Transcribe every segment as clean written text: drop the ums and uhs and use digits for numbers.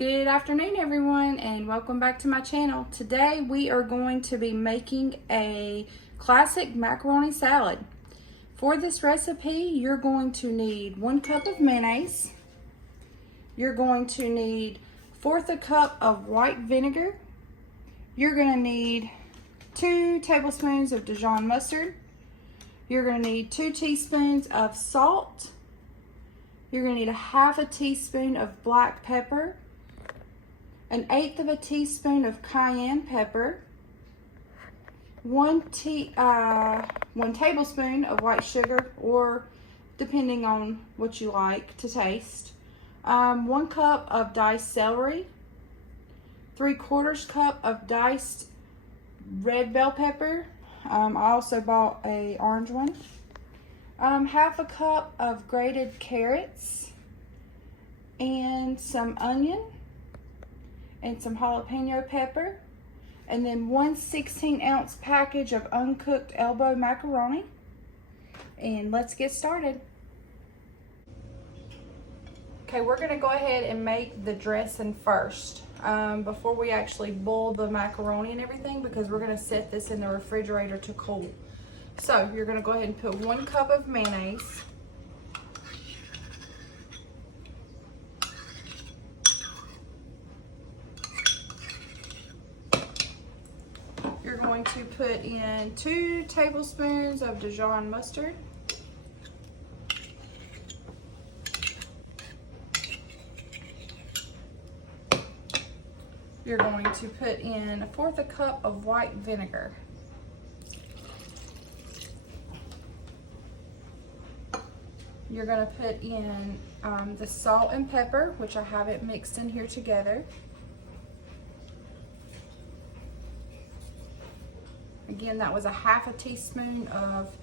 Good afternoon everyone, and welcome back to my channel. Today we are going to be making a classic macaroni salad. For this recipe you're going to need 1 cup of mayonnaise. You're going to need 1/4 cup of white vinegar. You're going to need 2 tablespoons of Dijon mustard. You're going to need 2 teaspoons of salt. You're going to need 1/2 teaspoon of black pepper, 1/8 teaspoon of cayenne pepper, 1 tablespoon of white sugar, or depending on what you like to taste, 1 cup of diced celery, 3/4 cup of diced red bell pepper. I also bought a orange one. 1/2 cup of grated carrots, and some onion, and some jalapeno pepper, and then 1 16-ounce package of uncooked elbow macaroni. And let's get started. Okay, we're gonna go ahead and make the dressing first before we actually boil the macaroni and everything, because we're gonna set this in the refrigerator to cool. So you're gonna go ahead and put 1 cup of mayonnaise. You're going to put in 2 tablespoons of Dijon mustard. You're going to put in 1/4 cup of white vinegar. You're going to put in the salt and pepper, which I have it mixed in here together. Again, that was 1/2 teaspoon of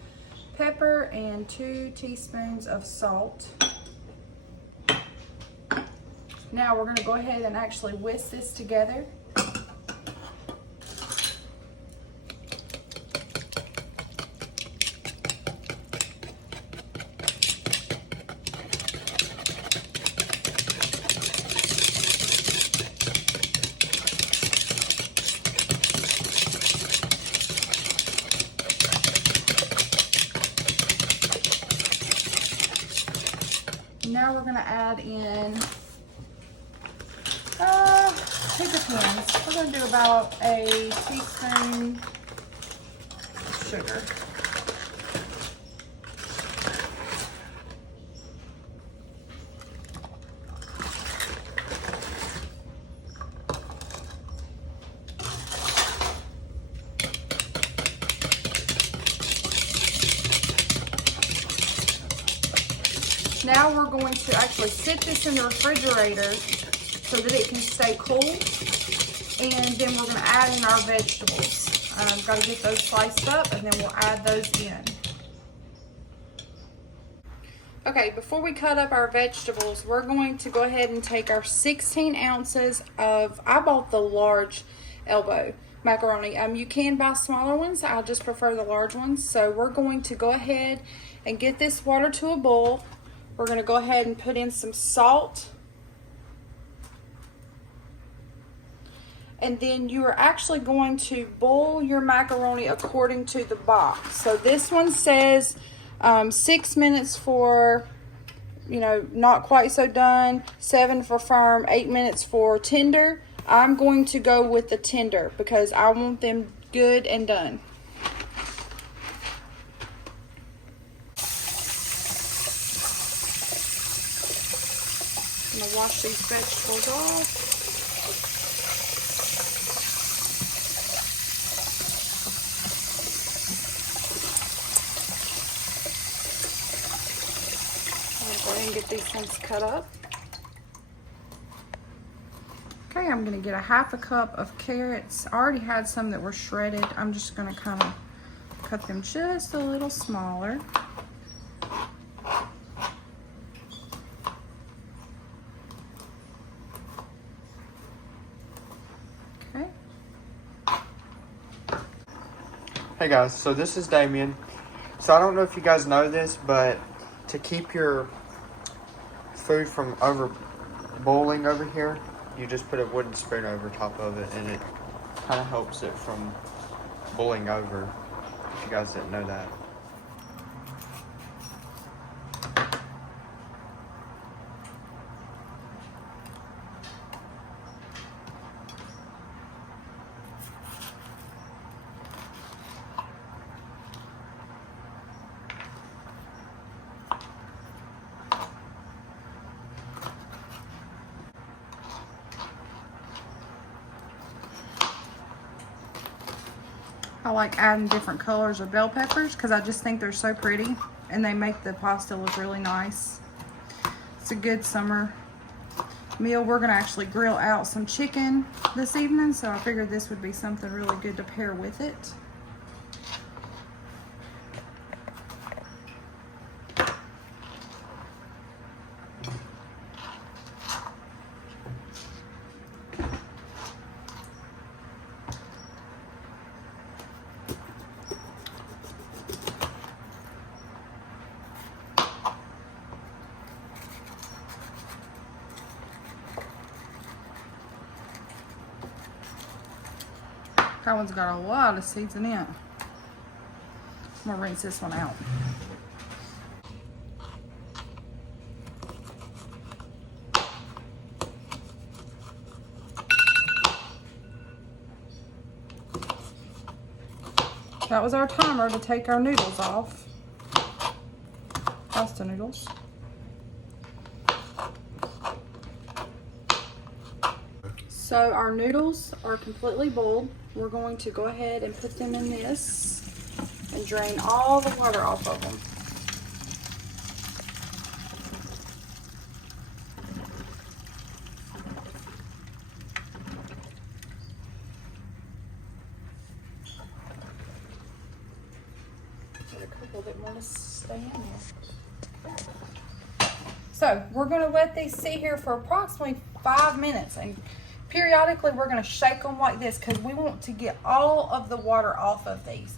pepper and 2 teaspoons of salt. Now we're going to go ahead and actually whisk this together. Now we're going to add in, it depends. We're going to do about a teaspoon of sugar. Now we're going to actually sit this in the refrigerator so that it can stay cool, and then we're going to add in our vegetables. Got to get those sliced up, and then we'll add those in. Okay, before we cut up our vegetables, we're going to go ahead and take our 16 ounces of, I bought the large elbow macaroni. You can buy smaller ones. I just prefer the large ones. So we're going to go ahead and get this water to a boil. We're going to go ahead and put in some salt. And then you are actually going to boil your macaroni according to the box. So this one says 6 minutes for, not quite so done, 7 for firm, 8 minutes for tender. I'm going to go with the tender because I want them good and done. I'm going to wash these vegetables off. I'll go ahead and get these things cut up. Okay, I'm going to get 1/2 cup of carrots. I already had some that were shredded. I'm just going to kind of cut them just a little smaller. Hey guys, so this is Damien. So I don't know if you guys know this, but to keep your food from over boiling over here, you just put a wooden spoon over top of it, and it kind of helps it from boiling over, if you guys didn't know that. I like adding different colors of bell peppers because I just think they're so pretty and they make the pasta look really nice. It's a good summer meal. We're gonna actually grill out some chicken this evening, so I figured this would be something really good to pair with it. That one's got a lot of seasoning in it. I'm gonna rinse this one out. That was our timer to take our noodles off. Pasta noodles. So our noodles are completely boiled. We're going to go ahead and put them in this and drain all the water off of them. Get a couple that want to stay in there. So we're going to let these sit here for approximately 5 minutes, and periodically we're going to shake them like this because we want to get all of the water off of these.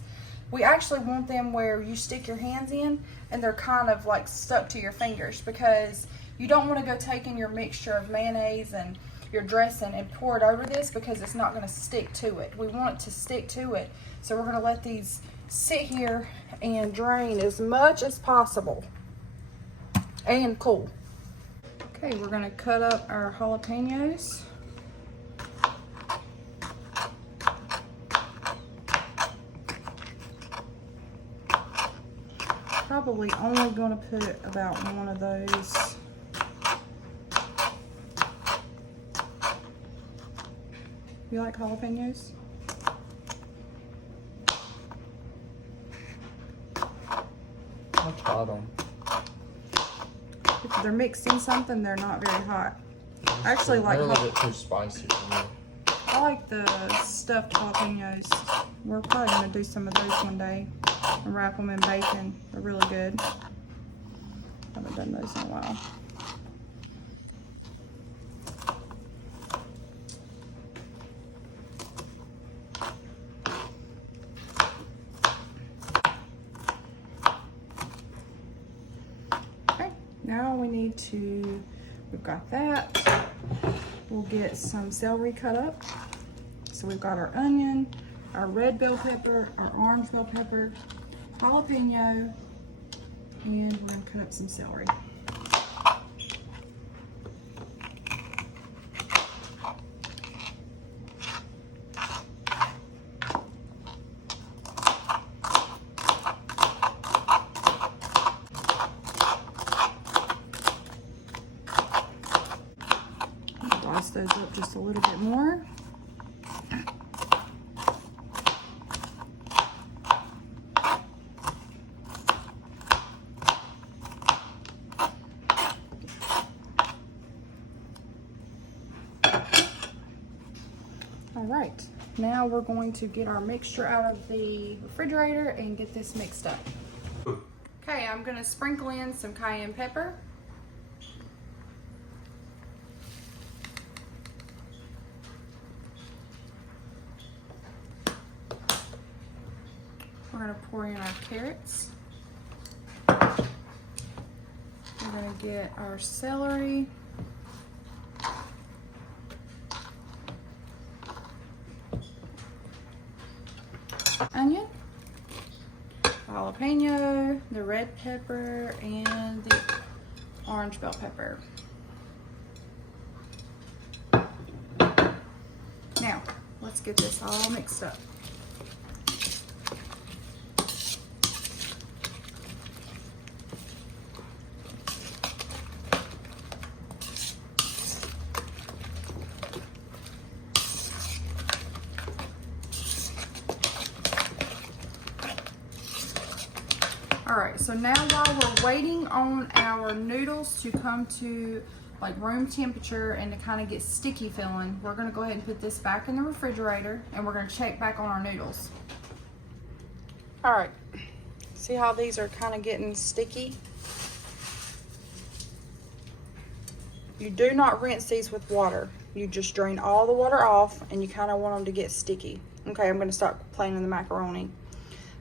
We actually want them where you stick your hands in and they're kind of like stuck to your fingers, because you don't want to go taking your mixture of mayonnaise and your dressing and pour it over this, because it's not going to stick to it. We want it to stick to it. So we're going to let these sit here and drain as much as possible and cool. Okay, we're going to cut up our jalapenos. Probably only going to put about one of those. You like jalapenos? I'll try them. If they're mixed in something, they're not very hot. I actually like. They're a little bit too spicy for me. I like the stuffed jalapenos. We're probably gonna do some of those one day and wrap them in bacon. They're really good. Haven't done those in a while. Okay, now we need to, we've got that. We'll get some celery cut up. So we've got our onion, our red bell pepper, our orange bell pepper, jalapeno, and we're gonna cut up some celery. Dice those up just a little bit more. All right, now we're going to get our mixture out of the refrigerator and get this mixed up. Okay, I'm gonna sprinkle in some cayenne pepper. We're gonna pour in our carrots. We're gonna get our celery. onion, jalapeno, the red pepper, and the orange bell pepper. Now, let's get this all mixed up. All right, so now while we're waiting on our noodles to come to like room temperature and to kind of get sticky feeling, we're gonna go ahead and put this back in the refrigerator and we're gonna check back on our noodles. All right, see how these are kind of getting sticky? You do not rinse these with water. You just drain all the water off and you kind of want them to get sticky. Okay, I'm gonna start playing in the macaroni.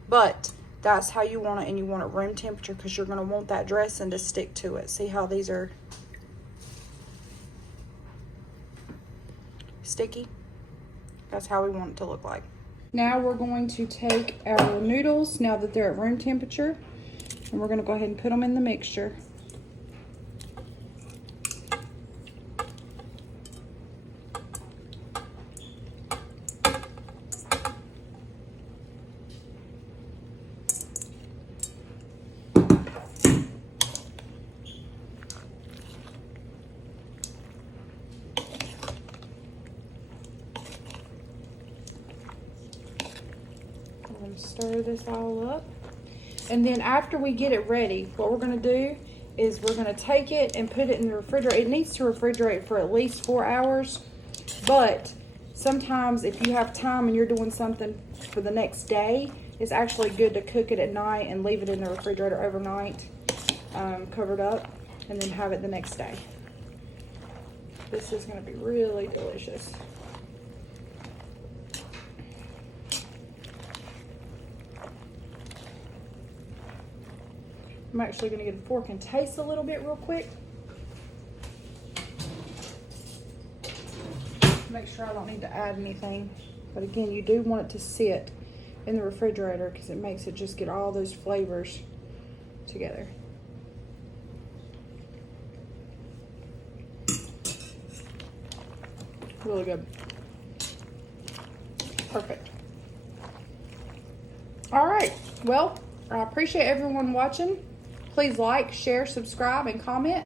But that's how you want it, and you want it room temperature because you're gonna want that dressing to stick to it. See how these are sticky? That's how we want it to look like. Now we're going to take our noodles, now that they're at room temperature, and we're gonna go ahead and put them in the mixture. Stir this all up, and then after we get it ready, what we're going to do is we're going to take it and put it in the refrigerator. It needs to refrigerate for at least 4 hours, but sometimes if you have time and you're doing something for the next day, it's actually good to cook it at night and leave it in the refrigerator overnight, covered up, and then have it the next day. This is going to be really delicious. I'm actually going to get a fork and taste a little bit real quick. Make sure I don't need to add anything. But again, you do want it to sit in the refrigerator because it makes it just get all those flavors together. Really good. Perfect. All right. Well, I appreciate everyone watching. Please like, share, subscribe, and comment.